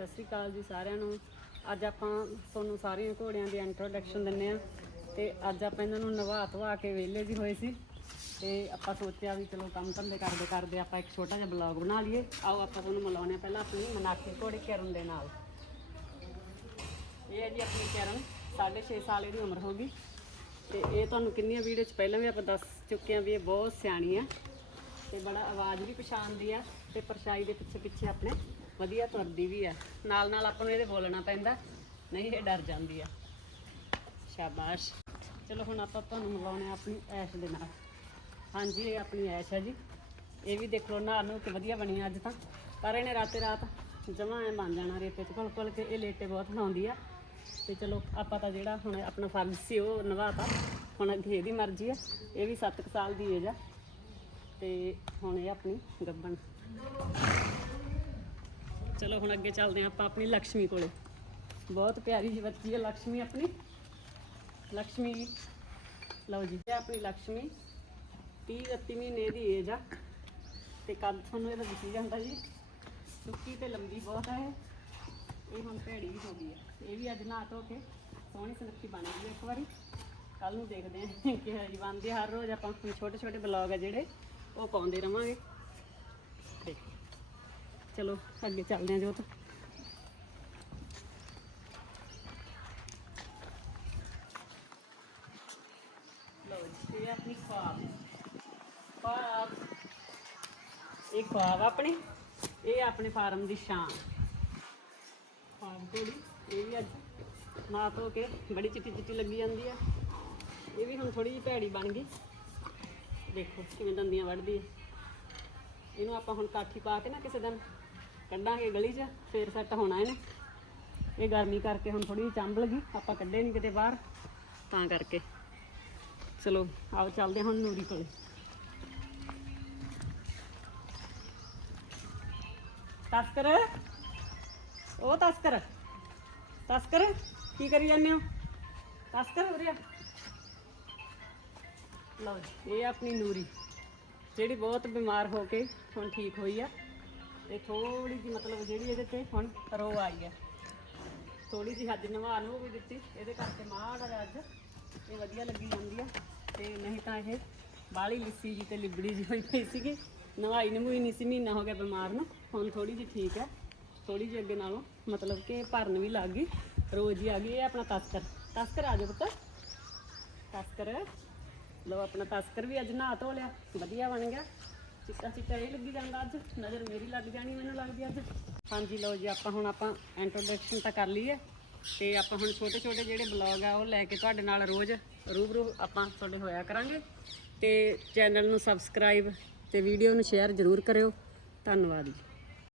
ਸਤਿ ਸ਼੍ਰੀ ਅਕਾਲ ਜੀ ਸਾਰਿਆਂ ਨੂੰ। ਅੱਜ ਆਪਾਂ ਤੁਹਾਨੂੰ ਸਾਰੀਆਂ ਘੋੜਿਆਂ ਦੀ ਇੰਟਰੋਡਕਸ਼ਨ ਦਿੰਨੇ ਆ ਤੇ ਅੱਜ ਆਪਾਂ ਇਹਨਾਂ ਨੂੰ ਨਵਾ ਧਵਾ ਕੇ ਵਿਹਲੇ ਜੀ ਹੋਏ ਸੀ। ਤੇ ਆਪਾਂ ਸੋਚਿਆ ਵੀ ਚਲੋ ਕੰਮ ਧੰਦੇ ਕਰਦੇ ਕਰਦੇ ਆਪਾਂ ਇੱਕ ਛੋਟਾ ਜਿਹਾ ਬਲੌਗ ਬਣਾ ਲਈਏ। ਆਓ ਆਪਾਂ ਤੁਹਾਨੂੰ ਮਿਲਾਉਂਦੇ ਹਾਂ ਪਹਿਲਾਂ ਆਪਣੀ ਮਨਾਖੀ ਘੋੜੀ ਕਿਰਨ ਦੇ ਨਾਲ। ਇਹ ਹੈ ਜੀ ਆਪਣੀ ਕਰਨ 6.5 ਸਾਲ ਇਹਦੀ ਉਮਰ ਹੋ ਗਈ। ਤੇ ਇਹ ਤੁਹਾਨੂੰ ਕਿੰਨੀਆਂ ਵੀਡੀਓ ਚ ਪਹਿਲਾਂ ਵੀ ਆਪਾਂ ਦੱਸ ਚੁੱਕੇ ਹਾਂ ਵੀ ਇਹ ਬਹੁਤ ਸਿਆਣੀ ਆ ਤੇ ਬੜਾ ਆਵਾਜ਼ ਵੀ ਪਛਾਣਦੀ ਆ ਤੇ ਪਰਛਾਈ ਦੇ ਪਿੱਛੇ ਪਿੱਛੇ ਆਪਣੇ। ਵਧੀਆ ਤੁਰਦੀ ਵੀ ਆ। ਨਾਲ ਨਾਲ ਆਪਾਂ ਨੂੰ ਇਹਦੇ ਬੋਲਣਾ ਪੈਂਦਾ, ਨਹੀਂ ਇਹ ਡਰ ਜਾਂਦੀ ਆ। ਸ਼ਾਬਾਸ਼। ਚਲੋ ਹੁਣ ਆਪਾਂ ਤੁਹਾਨੂੰ ਮਿਲਾਉਣੇ ਆ ਆਪਣੀ ਐਸ਼ ਦੇ ਨਾਲ। ਹਾਂਜੀ, ਇਹ ਆਪਣੀ ਐਸ਼ ਹੈ ਜੀ। ਇਹ ਵੀ ਦੇਖ ਲਓ, ਨਹਾ ਨੂੰ ਕਿ ਵਧੀਆ ਬਣੀ ਅੱਜ ਤਾਂ। ਪਰ ਇਹਨੇ ਰਾਤੇ ਰਾਤ ਜਮਾਂ ਐ ਬਣ ਜਾਣਾ ਰੇਤੇ 'ਚ। ਘੁਲ ਘੁਲ ਕੇ ਇਹ ਲੇਟੇ ਬਹੁਤ ਬਣਾਉਂਦੀ ਆ। ਤੇ ਚਲੋ, ਆਪਾਂ ਤਾਂ ਜਿਹੜਾ ਹੁਣ ਆਪਣਾ ਫਰਜ਼ ਸੀ ਉਹ ਨਿਭਾਤਾ ਹੁਣ ਅੱਗੇ ਇਹਦੀ ਮਰਜ਼ੀ ਆ। ਇਹ ਵੀ 7 ਸਾਲ ਦੀ ਏਜ ਆ। ਤੇ ਹੁਣ ਇਹ ਆਪਣੀ ਗੱਬਣ। ਚਲੋ ਹੁਣ ਅੱਗੇ ਚੱਲਦੇ ਆਪਾਂ ਆਪਣੀ ਲక్ష్ਮੀ ਕੋਲੇ। ਬਹੁਤ ਪਿਆਰੀ ਜਿਹੀ ਬੱਚੀ ਹੈ ਲక్ష్ਮੀ ਆਪਣੀ। ਲక్ష్ਮੀ ਲਓ ਜੀ, ਇਹ ਆਪਣੀ ਲక్ష్ਮੀ 30 31 ਮਹੀਨੇ ਦੀ ਏਜ ਆ। ਤੇ ਕੱਦ ਤੁਹਾਨੂੰ ਇਹਦਾ ਦਿਖੀ ਜਾਂਦਾ ਜੀ। ਸੁੱਕੀ ਤੇ ਲੰਬੀ ਬਹੁਤ ਹੈ ਇਹ। ਹੁਣ ਭੇੜੀ ਵੀ ਹੋ ਗਈ ਹੈ। ਇਹ ਵੀ ਅੱਜ ਨਾ ਧੋ ਕੇ ਸੋਹਣੀ ਸੁਨੱਖੀ ਬਣ ਗਈ ਇੱਕ ਵਾਰੀ। ਕੱਲ ਨੂੰ ਦੇਖਦੇ ਹਾਂ ਕਿ ਹਰੀ ਬੰਦੇ ਹਰ ਰੋਜ਼ ਆਪਾਂ ਛੋਟੇ ਛੋਟੇ ਬਲੌਗ ਆ ਜਿਹੜੇ, ਉਹ ਪਾਉਂਦੇ ਰਵਾਂਗੇ। ਚਲੋ, ਅੱਗੇ ਚੱਲਦੇ ਹਾਂ ਜੋਤ। ਲਓ ਜੀ, ਇਹ ਆਪਣੀ ਖੁਆਬ ਖੁਆਬ ਇਹ ਖੁਆਬ ਆਪਣੀ, ਇਹ ਆਪਣੇ ਫਾਰਮ ਦੀ ਸ਼ਾਨ ਖੁਆਬ ਕੋੜੀ ਇਹ ਵੀ ਅੱਜ ਨਾ ਧੋ ਕੇ ਬੜੀ ਚਿੱਟੀ ਚਿੱਟੀ ਲੱਗੀ ਜਾਂਦੀ ਆ। ਇਹ ਵੀ ਹੁਣ ਥੋੜੀ ਜਿਹੀ ਭੈੜੀ ਬਣ ਗਈ। ਦੇਖੋ ਕਿਵੇਂ ਦੰਦੀਆਂ ਵੱਢਦੀ ਹੈ ਇਹਨੂੰ ਆਪਾਂ ਹੁਣ ਕਾਠੀ ਪਾ ਕੇ ਨਾ ਕਿਸੇ ਦਿਨ ਕੱਢਾਂਗੇ ਗਲੀ 'ਚ, ਫੇਰ ਸੈੱਟ ਹੋਣਾ ਇਹਨੇ। ਇਹ ਗਰਮੀ ਕਰਕੇ ਹੁਣ ਥੋੜੀ ਜਿਹੀ ਚੰਬਲ ਗਈ ਆਪਾਂ ਕੱਢੇ ਨਹੀਂ ਕਿਤੇ ਬਾਹਰ, ਤਾਂ ਕਰਕੇ। ਚਲੋ, ਆਓ ਚੱਲਦੇ ਹਾਂ ਹੁਣ ਨੂਰੀ ਕੋਲੇ। ਤਸਕਰ, ਉਹ ਤਸਕਰ ਤਸਕਰ, ਕੀ ਕਰੀ ਜਾਂਦੇ ਹੋ? ਤਸਕਰ, ਉਰੇ ਆ। ਲਓ ਜੀ, ਇਹ ਆਪਣੀ ਨੂਰੀ। ਜਿਹੜੀ ਬਹੁਤ ਬਿਮਾਰ ਹੋ ਕੇ ਹੁਣ ਠੀਕ ਹੋਈ ਆ। ਤੇ ਥੋੜੀ ਜਿਹੀ ਮਤਲਬ ਜਿਹੜੀ ਇਹਦੇ ਤੇ ਹੁਣ ਰੋ ਆਈ ਆ। ਥੋੜੀ ਜਿਹੀ ਹੱਜ ਨਵਾ ਨੂੰ ਵੀ ਦਿੱਤੀ। ਇਹਦੇ ਕਰਕੇ ਮਾੜਾ ਜਿਹਾ ਅੱਜ ਇਹ ਵਧੀਆ ਲੱਗੀ ਜਾਂਦੀ ਆ। ਤੇ ਨਹੀਂ ਤਾਂ ਇਹ ਬਾਲੀ ਲਿੱਸੀ ਜੀ ਤੇ ਲਿਬੜੀ ਜੀ ਹੋਈ ਪਈ ਸੀਗੀ। ਨਵਾਈ ਨਮੂਈ ਨਹੀਂ ਸੀ, ਮਹੀਨਾ ਹੋ ਗਿਆ ਬਿਮਾਰ ਨੂੰ। ਹੁਣ ਥੋੜੀ ਜਿਹੀ ਠੀਕ ਹੈ ਥੋੜੀ ਜਿਹੀ ਅੱਗੇ ਨਾਲੋਂ ਮਤਲਬ ਕਿ ਭਰਨ ਵੀ ਲੱਗ ਗਈ। ਰੋਜ਼ ਹੀ ਆ ਗਈ, ਇਹ ਆਪਣਾ ਤਸਕਰ। ਤਸਕਰ ਆ ਜਾਓ ਪੁੱਤ। ਤਸਕਰ ਲਓ ਆਪਣਾ ਤਸਕਰ ਵੀ ਅੱਜ ਨਹਾ ਧੋ ਲਿਆ, ਵਧੀਆ ਬਣ ਗਿਆ। ਚਿੱਟਾ ਚਿੱਟਾ ਇਹ ਲੱਗੀ ਜਾਂਦਾ ਅੱਜ, ਨਜ਼ਰ ਮੇਰੀ ਲੱਗ ਜਾਣੀ ਮੈਨੂੰ ਲੱਗਦੀ ਅੱਜ। ਹਾਂਜੀ ਲਓ ਜੀ, ਆਪਾਂ ਹੁਣ ਆਪਾਂ ਇੰਟਰੋਡਕਸ਼ਨ ਤਾਂ ਕਰ ਲਈ ਹੈ ਤੇ ਆਪਾਂ ਹੁਣ ਛੋਟੇ ਛੋਟੇ ਜਿਹੜੇ ਬਲੌਗ ਆ, ਉਹ ਲੈ ਕੇ ਤੁਹਾਡੇ ਨਾਲ ਰੋਜ਼ ਰੂਬਰੂ ਆਪਾਂ ਤੁਹਾਡੇ ਹੋਇਆ ਕਰਾਂਗੇ। ਤੇ ਚੈਨਲ ਨੂੰ ਸਬਸਕ੍ਰਾਈਬ ਤੇ ਵੀਡੀਓ ਨੂੰ ਸ਼ੇਅਰ ਜ਼ਰੂਰ ਕਰਿਓ। ਧੰਨਵਾਦ ਜੀ।